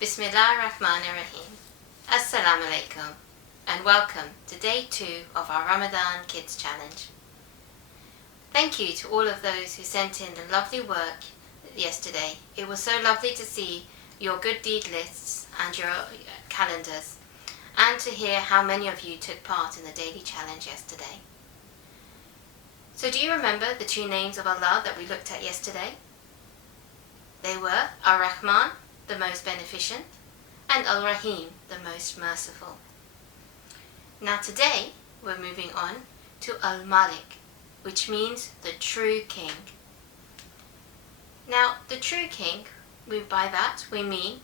Bismillahirrahmanirrahim. Assalamu alaikum and welcome to day 2 of our Ramadan Kids Challenge. Thank you to all of those who sent in the lovely work yesterday. It was so lovely to see your good deed lists and your calendars, and to hear how many of you took part in the daily challenge yesterday. So do you remember the 2 names of Allah that we looked at yesterday? They were Ar-Rahman, the most beneficent, and Al-Rahim, the most merciful. Now today we're moving on to Al-Malik, which means the true king. Now the true king, by that we mean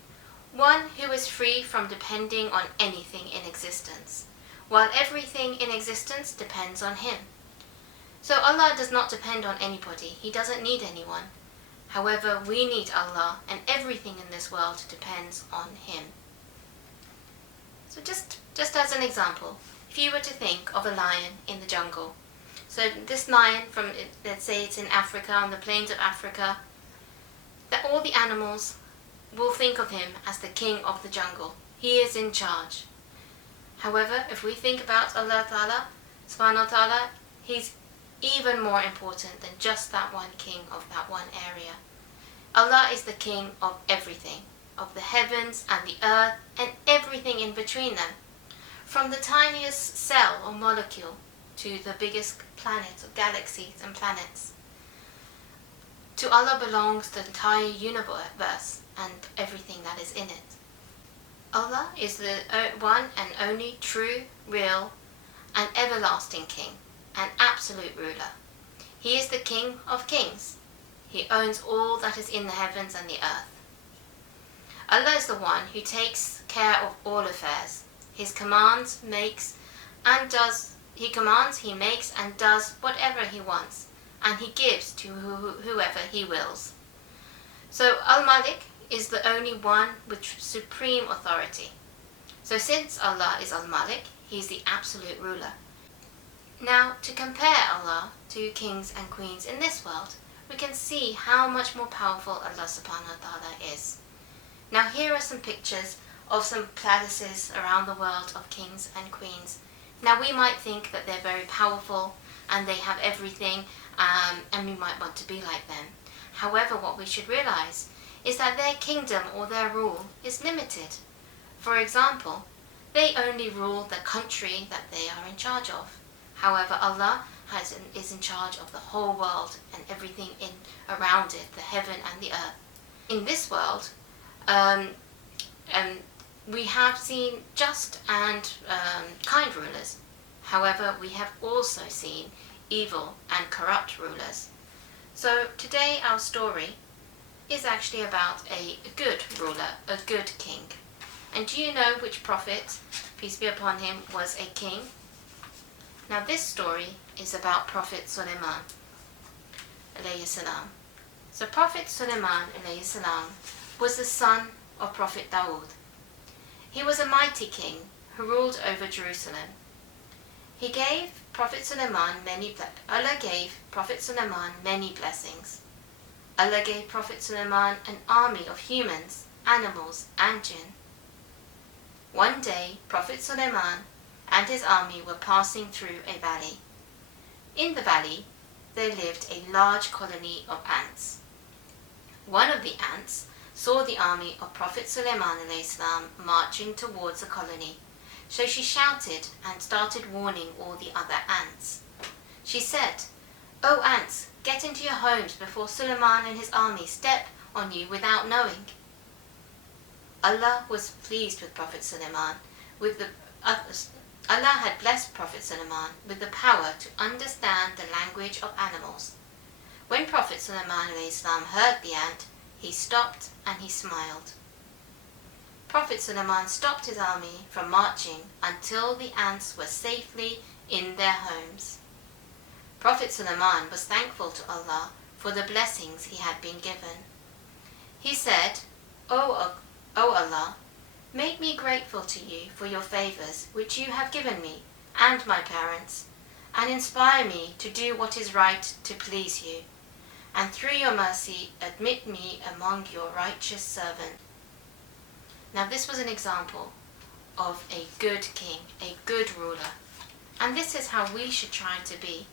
one who is free from depending on anything in existence, while everything in existence depends on him. So Allah does not depend on anybody, he doesn't need anyone. However, we need Allah, and everything in this world depends on him. So just as an example, if you were to think of a lion in the jungle, so this lion from, let's say it's in Africa, on the plains of Africa, that all the animals will think of him as the king of the jungle. He is in charge. However, if we think about Allah Ta'ala, Subhanahu wa Ta'ala, he's even more important than just that one king of that one area. Allah is the king of everything, of the heavens and the earth and everything in between them. From the tiniest cell or molecule to the biggest planets or galaxies and planets. To Allah belongs the entire universe and everything that is in it. Allah is the one and only true, real and everlasting king, an absolute ruler. He is the King of Kings. He owns all that is in the heavens and the earth. Allah is the one who takes care of all affairs. His commands, he makes and does whatever he wants, and he gives to whoever he wills. So Al-Malik is the only one with supreme authority. So since Allah is Al-Malik, he is the absolute ruler. Now, to compare Allah to kings and queens in this world, we can see how much more powerful Allah subhanahu wa ta'ala is. Now here are some pictures of some palaces around the world of kings and queens. Now we might think that they're very powerful and they have everything, and we might want to be like them. However, what we should realize is that their kingdom or their rule is limited. For example, they only rule the country that they are in charge of. However, Allah is in charge of the whole world and everything around it, the heaven and the earth. In this world, we have seen just and kind rulers. However, we have also seen evil and corrupt rulers. So today our story is actually about a good ruler, a good king. And do you know which prophet, peace be upon him, was a king? Now this story is about Prophet Sulaiman alayhi salam. So Prophet Sulaiman alayhi salam was the son of Prophet Dawood. He was a mighty king who ruled over Jerusalem. Allah gave Prophet Sulaiman many blessings. Allah gave Prophet Sulaiman an army of humans, animals and jinn. One day Prophet Sulaiman and his army were passing through a valley. In the valley, there lived a large colony of ants. One of the ants saw the army of Prophet Sulaiman marching towards the colony, so she shouted and started warning all the other ants. She said, "O ants, get into your homes before Sulaiman and his army step on you without knowing." Allah was pleased with Prophet Sulaiman Allah had blessed Prophet Sulaiman with the power to understand the language of animals. When Prophet Sulaiman heard the ant, he stopped and he smiled. Prophet Sulaiman stopped his army from marching until the ants were safely in their homes. Prophet Sulaiman was thankful to Allah for the blessings he had been given. He said, O Allah, make me grateful to you for your favors which you have given me and my parents, and inspire me to do what is right to please you, and through your mercy admit me among your righteous servants. Now this was an example of a good king, a good ruler. And this is how we should try to be.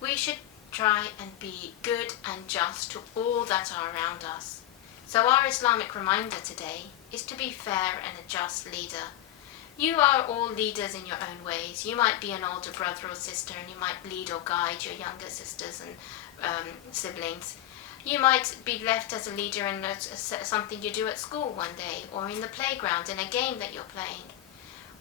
We should try and be good and just to all that are around us. So our Islamic reminder today is to be fair and a just leader. You are all leaders in your own ways. You might be an older brother or sister and you might lead or guide your younger sisters and siblings. You might be left as a leader in something you do at school one day or in the playground in a game that you're playing.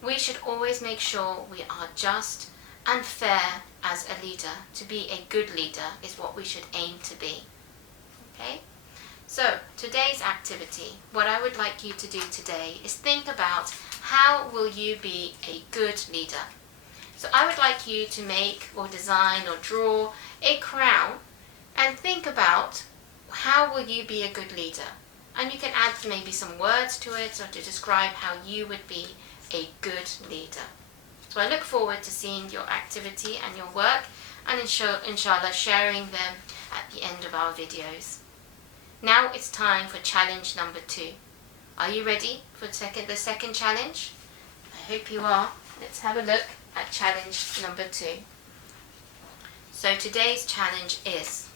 We should always make sure we are just and fair as a leader. To be a good leader is what we should aim to be. Okay? So, today's activity, what I would like you to do today is think about how will you be a good leader. So I would like you to make or design or draw a crown and think about how will you be a good leader. And you can add maybe some words to it or to describe how you would be a good leader. So I look forward to seeing your activity and your work and inshallah sharing them at the end of our videos. Now it's time for challenge number 2. Are you ready for the second challenge? I hope you are. Let's have a look at challenge number 2. So today's challenge is,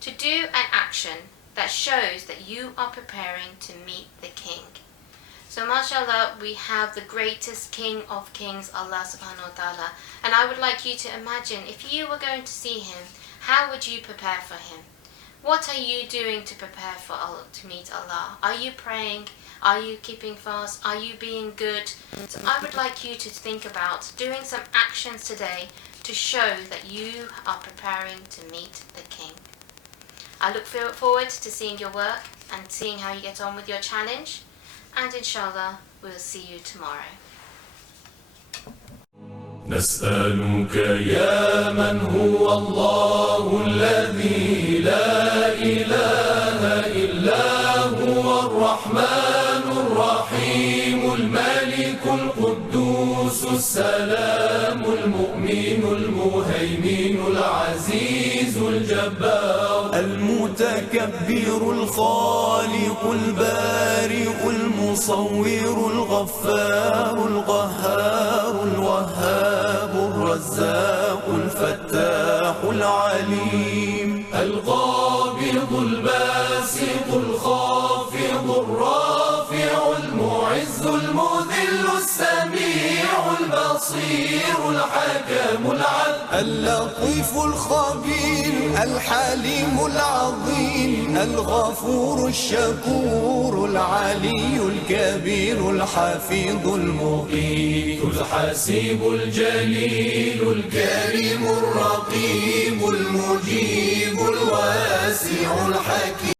to do an action that shows that you are preparing to meet the king. So mashallah, we have the greatest king of kings, Allah subhanahu wa ta'ala. And I would like you to imagine if you were going to see him, how would you prepare for him? What are you doing to prepare for Allah, to meet Allah? Are you praying? Are you keeping fast? Are you being good? So I would like you to think about doing some actions today to show that you are preparing to meet the king. I look forward to seeing your work and seeing how you get on with your challenge. And inshallah, we'll see you tomorrow. نسألك يا من هو الله الذي لا إله إلا هو الرحمن الرحيم الملك القدوس السلام المؤمن المهيمن العزيز الجبار المتكبر الخالق البارئ المصور الغفار القهار الوهاب الرزاق الفتاح العليم القابض الباسط الخافض الرافع المعز المذل السميع البصير الحكم العدل اللطيف الخبير الحليم العظيم الغفور الشكور العلي الكبير الحفيظ المقيت الحسيب الجليل الكريم الرقيب المجيب الواسع الحكيم